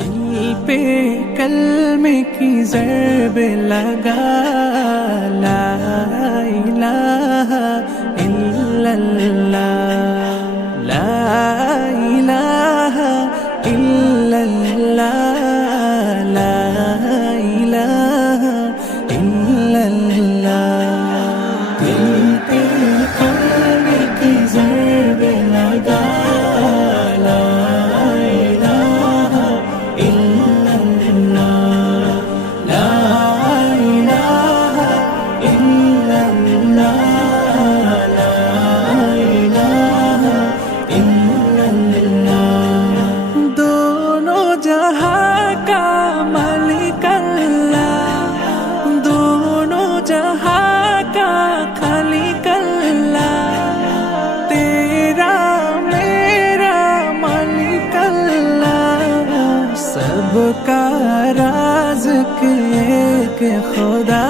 दिल पे कलमे की ज़रब लगा, ला इलाहा इल्लल्लाह, ला इलाहा इल्लल्लाह, ला इलाहा इल्लल्लाह। दिल पे कलमे की ज़रब लगा, ला इलाहा इल्लल्लाह, ला इलाहा इल्लल्लाह, ला इलाहा इल्लल्लाह। दोनों जहां का मालिक अल्लाह, दोनों जहां का खालिक अल्लाह, तेरा मेरा मालिक अल्लाह, सबका राज़िक़ एक खुदा।